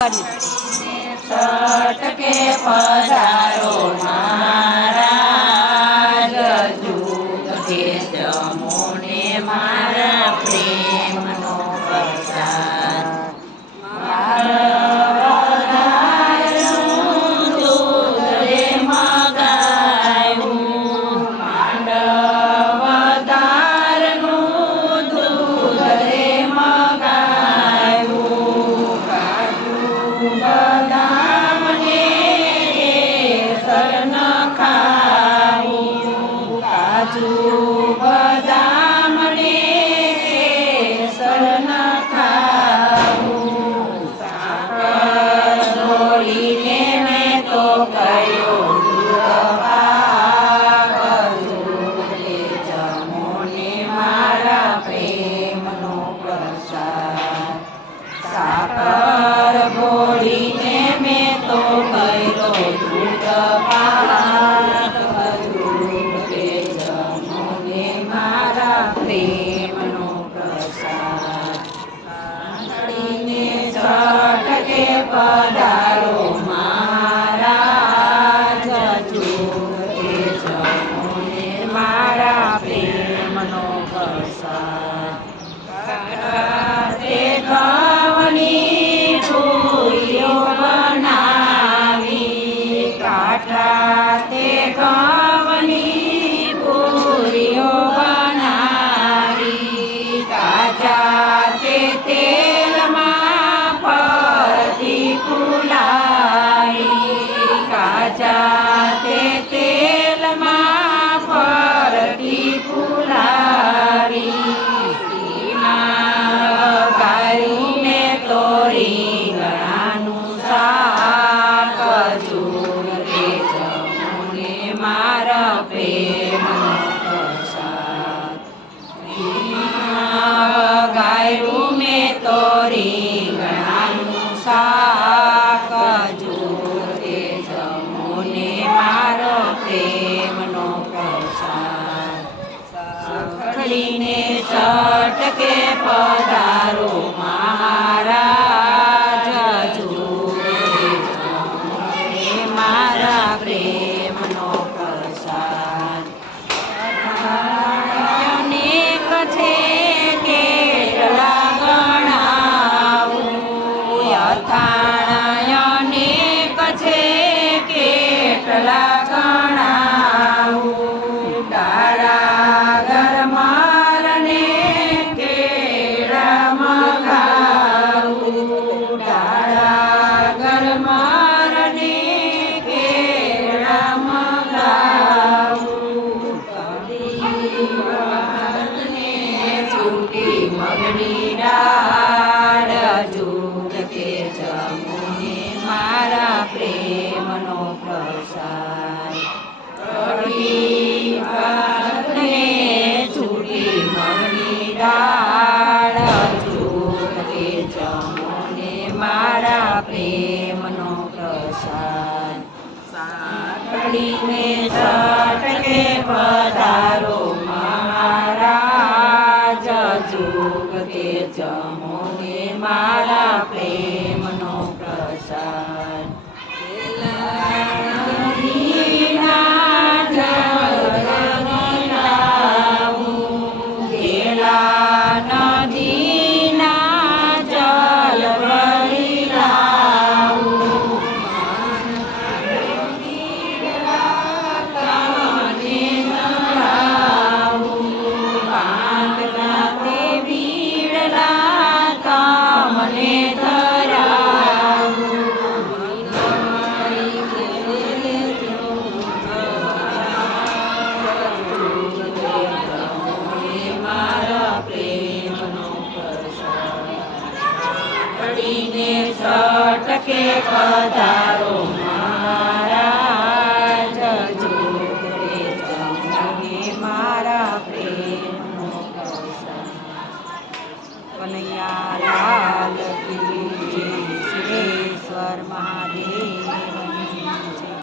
છટકે પધારો મહારાજ જુગતે જમોને મારા પ્રેમનો પ્રસાદ મારવદાયનું દૂધ રે મગાવ્યું માંડવદારનું દૂધ રે મગાવ્યું બદામ ને કેસર નખાવ્યું કાજુ બદામ ને કેસર નખાવ્યું સાકર ઢોળીને મેં તો કયો દૂધ પાક જુગતે જમોને મારા પ્રેમનો પ્રસાદ સાકર ઘોડીને મેં તો કર્યો દૂધ પાક જુગતે જમોને મારા પ્રેમનો પ્રસાદ સાંભળીને છટકે પધારો મહારાજ જુગતે જમોને મારા પ્રેમનો પ્રસાદ તે ઘઉંની પૂરીઓ બનાવી કાઠા તે ઘઉંની પૂરીઓ બનાવી તાજા તે તેલમાં ફરતી ફુલાવી કાચા તે તેલમાં ફરતી ફુલાવી ગાયુને તો રીંગણાનું શાક જુગતે જમોને મારા પ્રેમનો પ્રસાદ ગાયુને તો રીંગણાનું શાક જુગતે જમોને મારો પ્રેમનો પ્રસાદ સાંભળીને છટકે પધારો મહારાજ જુગતે જમોને મારા પ્રેમનો પ્રસાદ અનેક છે કેટલા ગણાવું અથાણા અનેક છે કેટલા ગણાવું ડાળા ગરમારને કેળા મગાવું ડાળા ગરમારને કેળા મગાવું કઢી ભાતને છૂટી મગની દાળ જુગતે જમોને મારા પ્રેમનો પ્રસાદ કઢી ભાતને છૂટી મગની દાળ જુગતે જમોને મારા પ્રેમનો પ્રસાદ સાંકળીને છટકે પધારો મહારાજ જુગતે જમોને મારા પ્રેમનો પ્રસાદ છટકે પધારો